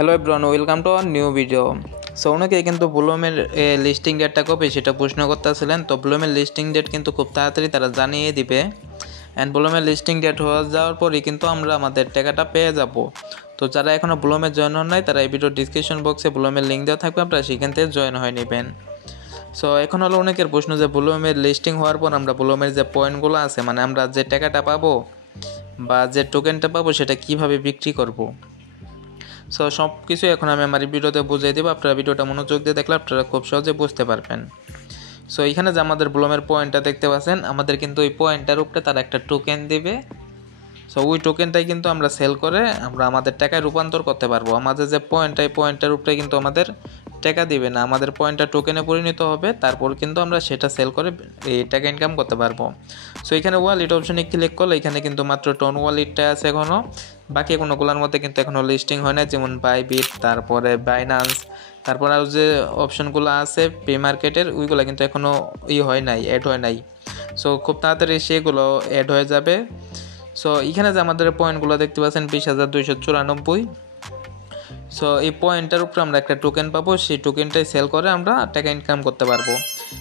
Hello everyone, welcome to our new video. So অনেকে কিন্তু ব্লুমের listing ডেটটা কবে সেটা প্রশ্ন করতেছিলেন। তো ব্লুমের লিস্টিং ডেট কিন্তু খুব তাড়াতাড়ি তারা জানিয়ে দিবে। অ্যান্ড ব্লুমের লিস্টিং ডেট হয়ে যাওয়ার পরই কিন্তু আমরা আমাদের টাকাটা পেয়ে যাব। তো যারা এখনও ব্লুমে জয়েন হন নাই তারা এই ভিডিও ডিসক্রিপশন বক্সে ব্লুমের লিঙ্ক দেওয়া থাকবে, আপনারা সেখান থেকে জয়েন হয়ে নেবেন। সো এখন হলো অনেকের প্রশ্ন যে ব্লুমের লিস্টিং হওয়ার পর আমরা ব্লুমের যে পয়েন্টগুলো আছে, মানে আমরা যে টাকাটা পাবো বা যে টোকেনটা পাবো সেটা কিভাবে বিক্রি করব। সো সব কিছু এখন আমি আমার ভিডিওতে বুঝিয়ে দেবো। আপনারা ভিডিওটা মনোযোগ দিয়ে দেখলে আপনারা খুব সহজে বুঝতে পারবেন। সো এখানে যে আমাদের ব্লুমের পয়েন্টটা দেখতে পাচ্ছেন, আমাদের কিন্তু ওই পয়েন্টটার উপরে তারা একটা টোকেন দেবে। সো ওই টোকেনটাই কিন্তু আমরা সেল করে আমরা আমাদের টাকায় রূপান্তর করতে পারবো। আমাদের যে পয়েন্টটা, এই পয়েন্টটার উপরে কিন্তু আমাদের টাকা দিবে না, আমাদের পয়েন্টটা টোকেনে পরিণত হবে, তারপর কিন্তু আমরা সেটা সেল করে এই টাকা ইনকাম করতে পারবো। সো এখানে ওয়ালেট অপশনে ক্লিক করলে এখানে কিন্তু মাত্র টোন ওয়ালেটটা আছে এখনও, বাকি কোনোগুলোর মধ্যে কিন্তু এখনও লিস্টিং হয় না, যেমন বাইবিট, তারপরে বাইন্যান্স, তারপর আর যে অপশনগুলো আছে পে মার্কেটের, ওইগুলো কিন্তু এখনও হয় নাই, অ্যাড হয় নাই। সো খুব তাড়াতাড়ি সেগুলো অ্যাড হয়ে যাবে। সো এখানে যে আমাদের পয়েন্টগুলো দেখতে পাচ্ছেন 20,294। সো এই পয়েন্টটার উপরে আমরা একটা টোকেন পাবো, সেই টোকেনটাই সেল করে আমরা টাকা ইনকাম করতে পারবো।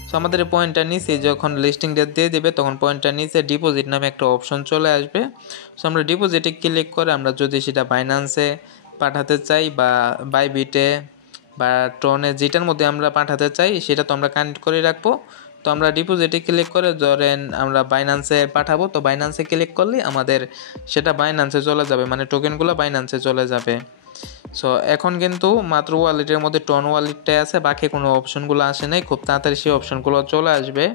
সো আমাদের এই পয়েন্টটার নিচে যখন লিস্টিং ডেট দিয়ে দেবে তখন পয়েন্টটার নিচে ডিপোজিট নামে একটা অপশন চলে আসবে। সো আমরা ডিপোজিটে ক্লিক করে আমরা যদি সেটা বাইন্যান্সে পাঠাতে চাই বা বাইবিটে বা ট্রনে, যেটার মধ্যে আমরা পাঠাতে চাই সেটা তো আমরা কানেক্ট করে রাখবো। তো আমরা ডিপোজিটে ক্লিক করে ধরেন আমরা বাইন্যান্সে পাঠাবো, তো বাইন্যান্সে ক্লিক করলে আমাদের সেটা বাইন্যান্সে চলে যাবে, মানে টোকেনগুলো বাইন্যান্সে চলে যাবে। সো এখন কিন্তু মাত্র ওয়ালেটের মধ্যে টন ওয়ালেটটাই আছে, বাকি কোনো অপশনগুলো আসে নাই, খুব তাড়াতাড়ি সেই অপশনগুলো চলে আসবে।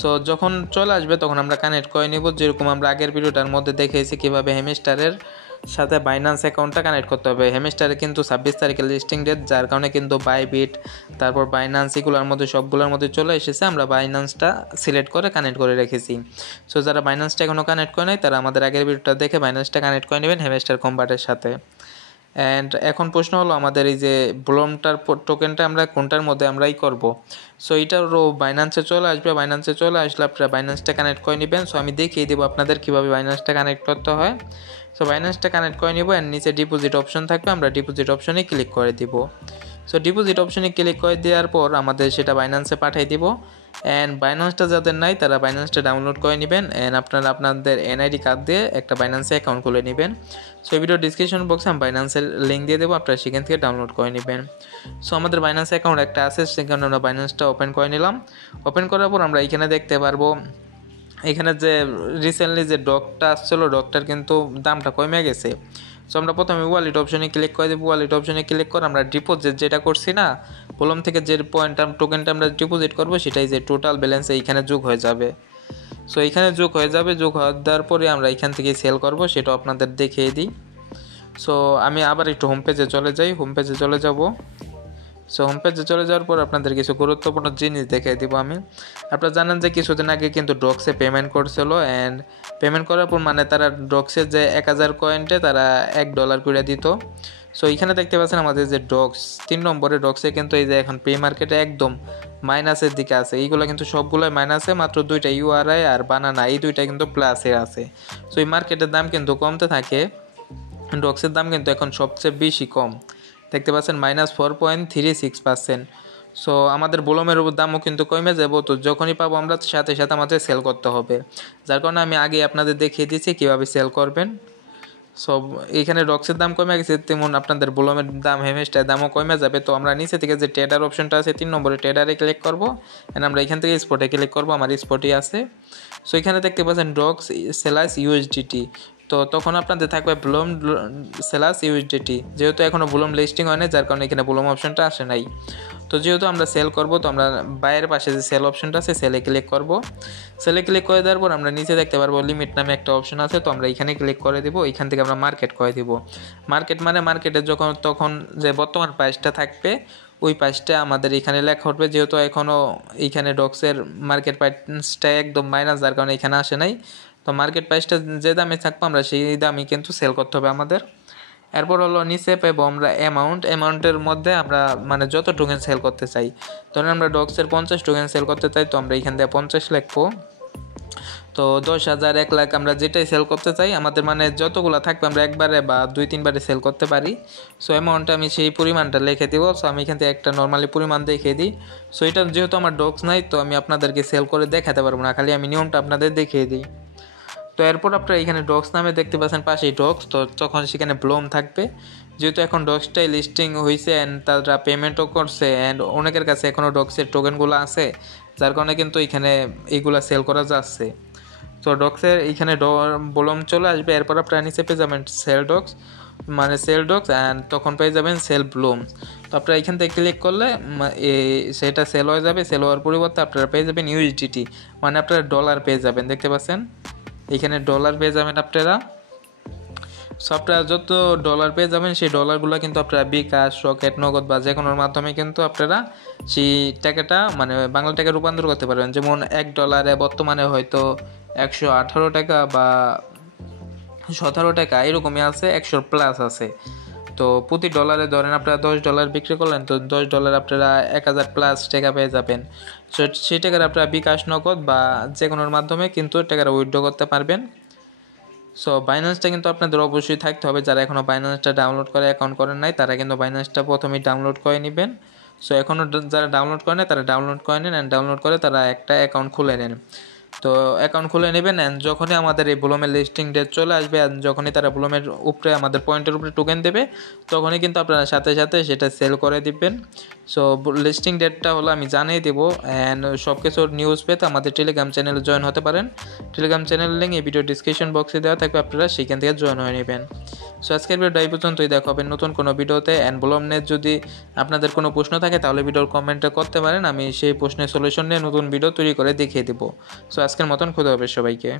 সো যখন চলে আসবে তখন আমরা কানেক্ট করে নিব, যেরকম আমরা আগের ভিডিওটার মধ্যে দেখেছি কীভাবে হেমিস্টারের সাথে বাইন্যান্স অ্যাকাউন্টটা কানেক্ট করতে হবে। হেমিস্টারে কিন্তু 26 তারিখে লিস্টিং ডেট, যার কারণে কিন্তু বাইবিট তারপর বাইন্যান্স এগুলোর মধ্যে সবগুলোর মধ্যে চলে এসেছে, আমরা বাইন্যান্সটা সিলেক্ট করে কানেক্ট করে রেখেছি। সো যারা বাইন্যান্সটা এখনও কানেক্ট করে নাই তারা আমাদের আগের ভিডিওটা দেখে বাইন্যান্সটা কানেক্ট করে নেবেন হেমিস্টার কম্বাটের সাথে। অ্যান্ড এখন প্রশ্ন হলো আমাদের এই যে ব্লুমটার টোকেনটা আমরা কোনটার মধ্যে আমরাই করব। সো এইটারও বাইন্যান্সে চলে আসবে, বাইন্যান্সে চলে আসলে আপনারা বাইন্যান্সটা কানেক্ট করে নেবেন। সো আমি দেখিয়ে দেবো আপনাদের কীভাবে বাইন্যান্সটা কানেক্ট করতে হয়। সো বাইন্যান্সটা কানেক্ট করে নেবো, অ্যান্ড নিচে ডিপোজিট অপশন থাকবে, আমরা ডিপোজিট অপশনে ক্লিক করে দিব। সো ডিপোজিট অপশনে ক্লিক করে দেওয়ার পর আমাদের সেটা বাইন্যান্সে পাঠিয়ে দিব। অ্যান্ড বাইন্যান্সটা যাদের নাই তারা বাইন্যান্সটা ডাউনলোড করে নেবেন, অ্যান্ড আপনারা আপনাদের এনআইডি কার্ড দিয়ে একটা বাইন্যান্সে অ্যাকাউন্ট খুলে নেবেন। সো এই ভিডিও ডিসক্রিপশন বক্সে আমি বাইন্যান্সের লিঙ্ক দিয়ে দেবো, আপনারা সেখান থেকে ডাউনলোড করে নেবেন। সো আমাদের বাইন্যান্স অ্যাকাউন্ট একটা আছে, সেখানে আমরা বাইন্যান্সটা ওপেন করে নিলাম। ওপেন করার পর আমরা এখানে দেখতে পারবো, এখানে যে রিসেন্টলি যে ডকটা আসছিলো ডকটার কিন্তু দামটা কমে গেছে। সো আমরা প্রথমে ওয়ালেট অপশনে ক্লিক করে দেবো। ওয়ালেট অপশনে ক্লিক করে আমরা ডিপোজিট যেটা করছি না, ব্লুম থেকে যে পয়েন্টটা টোকেনটা আমরা ডিপোজিট করবো সেটাই যে টোটাল ব্যালেন্স এইখানে যোগ হয়ে যাবে। সো এইখানে যোগ হয়ে যাবে, যোগ হয়ে দেওয়ার পরে আমরা এখান থেকে সেল করব, সেটা আপনাদের দেখিয়ে দিই। সো আমি আবার একটু হোম পেজে চলে যাই, হোম পেজে চলে যাব। সো হোম পেজে চলে যাওয়ার পর আপনাদের কিছু গুরুত্বপূর্ণ জিনিস দেখিয়ে দিব আমি। আপনারা জানেন যে কিছুদিন আগে কিন্তু ডক্সে পেমেন্ট করছিল, অ্যান্ড পেমেন্ট করার পর মানে তারা ডক্সের যে 1000 কয়েন্টে তারা $1 করে দিত। সো এইখানে দেখতে পাচ্ছেন আমাদের যে ডক্স 3 নম্বরে ডক্সে কিন্তু এই যে এখন পে মার্কেটে একদম মাইনাসের দিকে আছে, এইগুলো কিন্তু সবগুলোই মাইনাসে, মাত্র 2টা ইউআরআই আর বানানা, এই 2টা কিন্তু প্লাসে আছে। সো এই মার্কেটের দাম কিন্তু কমতে থাকে, ডক্সের দাম কিন্তু এখন সবচেয়ে বেশি কম, দেখতে পাচ্ছেন -4.36%। সো আমাদের ব্লুমের দামও কিন্তু কমে যাবো, তো যখনই পাবো আমরা সাথে সাথে আমাদের সেল করতে হবে, যার কারণে আমি আগে আপনাদের দেখিয়ে দিচ্ছি কীভাবে সেল করবেন। সব এইখানে ডক্সের দাম কমে গেছে, তেমন আপনাদের ব্লুমের দাম হেমিস্টারের দামও কমে যাবে। তো আমরা নিচে থেকে যে ট্রেডার অপশনটা আছে 3 নম্বরে ট্রেডারে ক্লিক করবো, অ্যান্ড আমরা এখান থেকে স্পটে ক্লিক করবো, আমার স্পটই আছে। সো এখানে দেখতে পাচ্ছেন ডক্স সেলাস ইউএসডিটি, তো তখন আপনাদের থাকবে ব্লুম সেলাস ইউএসডিটি, যেহেতু এখনও ব্লুম লিস্টিং হয় না যার কারণে এখানে ব্লুম অপশনটা আসে নাই। তো যেহেতু আমরা সেল করব, তো আমরা বাইরের পাশে যে সেল অপশনটা আছে সেলে ক্লিক করব। সেলে ক্লিক করে দেওয়ার পর আমরা নিচে দেখতে পারবো লিমিট নামে একটা অপশন আছে, তো আমরা এখানে ক্লিক করে দিব। এখান থেকে আমরা মার্কেট করে দিব। মার্কেট মানে মার্কেটে যখন তখন যে বর্তমান প্রাইসটা থাকবে ওই প্রাইসটা আমাদের এখানে লেখা উঠবে, যেহেতু এখনও এইখানে ডক্সের মার্কেট প্রাইসটা একদম মাইনাস, যার কারণে এখানে আসে নাই। তো মার্কেট প্রাইসটা যে দামে থাকবো আমরা সেই দামই কিন্তু সেল করতে হবে আমাদের। এরপর হলো নিচে পাবো আমরা অ্যামাউন্টের মধ্যে আমরা মানে যত টোকেন সেল করতে চাই, ধরুন আমরা ডক্সের 50 টোকেন সেল করতে চাই, তো আমরা এখান থেকে 50 লিখবো। তো 10,000 1,00,000 আমরা যেটাই সেল করতে চাই আমাদের মানে যতগুলো থাকবে আমরা একবারে বা 2-3বারে সেল করতে পারি। সো অ্যামাউন্টটা আমি সেই পরিমাণটা লিখে দিব। সো আমি এখান থেকে একটা নর্মালি পরিমাণ দেখিয়ে দিই। সো এটা যেহেতু আমার ডক্স নাই তো আমি আপনাদেরকে সেল করে দেখাতে পারবো না, খালি আমি নিয়মটা আপনাদের দেখিয়ে দিই। তো এরপর আপনারা এখানে ডক্স নামে দেখতে পাচ্ছেন পাশেই ডক্স, তো তখন সেখানে ব্লোম থাকবে। যেহেতু এখন ডক্সটাই লিস্টিং হয়েছে অ্যান্ড তারা পেমেন্টও করছে অ্যান্ড অনেকের কাছে এখনও ডক্সের টোকেনগুলো আছে, যার কারণে কিন্তু এখানে এইগুলা সেল করা যাচ্ছে। তো ডক্সের এইখানে ব্লোম চলে আসবে। এরপর আপনারা নিচে পেয়ে যাবেন সেল ডক্স, মানে সেল ডক্স অ্যান্ড তখন পেয়ে যাবেন সেল ব্লুম। তো আপনারা এখান থেকে ক্লিক করলে সেটা সেল হয়ে যাবে। সেল হওয়ার পরিবর্তে আপনারা পেয়ে যাবেন ইউএসডিটি, মানে আপনারা ডলার পেয়ে যাবেন। দেখতে পাচ্ছেন এখানে ডলার পেয়ে যাবেন আপনারা। সো আপনারা যত ডলার পেয়ে যাবেন সেই ডলারগুলো কিন্তু আপনারা বিকাশ, রকেট, নগদ বা যে কোনোর মাধ্যমে কিন্তু আপনারা সেই টাকাটা মানে বাংলা টাকা রূপান্তর করতে পারবেন। যেমন $1 বর্তমানে হয়তো 118 টাকা বা 17 টাকা এরকমই আছে, 100+ আছে। তো প্রতি ডলারে ধরেন আপনারা $10 বিক্রি করলেন, তো $10 আপনারা 1,000+ টাকা পেয়ে যাবেন। সো সেই টাকার আপনারা বিকাশ, নগদ বা যে কোনোর মাধ্যমে কিন্তু টাকাটা উইথড্র করতে পারবেন। সো বাইন্যান্সটা কিন্তু আপনাদের অবশ্যই থাকতে হবে। যারা এখনও বাইন্যান্সটা ডাউনলোড করে অ্যাকাউন্ট করেন নাই তারা কিন্তু বাইন্যান্সটা প্রথমেই ডাউনলোড করে নেবেন। সো এখনও যারা ডাউনলোড করে নেয় তারা ডাউনলোড করে নেন অ্যান্ড ডাউনলোড করে তারা একটা অ্যাকাউন্ট খুলে নেন। তো অ্যাকাউন্ট খুলে নেবেন অ্যান্ড যখনই আমাদের এই ব্লুমের লিস্টিং ডেট চলে আসবে অ্যান্ড যখনই তারা ব্লুমের উপরে আমাদের পয়েন্টের উপরে টোকেন দেবে তখনই কিন্তু আপনারা সাথে সাথে সেটা সেল করে দিবেন। সো লিস্টিং ডেটটা হলো আমি জানিয়ে দেবো অ্যান্ড সব কিছুর নিউজ পেতে আমাদের টেলিগ্রাম চ্যানেলে জয়েন হতে পারেন। টেলিগ্রাম চ্যানেলের লিঙ্ক এই ভিডিও ডিসক্রিপশন বক্সে দেওয়া থাকবে, আপনারা সেখান থেকে জয়েন হয়ে নেবেন। সো আজকের ভিডিওটা এই পর্যন্তই, দেখা হবে নতুন কোনো ভিডিওতে। অ্যান্ড ব্লুমের যদি আপনাদের কোনো প্রশ্ন থাকে তাহলে ভিডিওর কমেন্টে করতে পারেন, আমি সেই প্রশ্নের সলিউশন নিয়ে নতুন ভিডিও তৈরি করে দেখিয়ে দেবো। সো আজকের মতন খুদা হবে সবাইকে।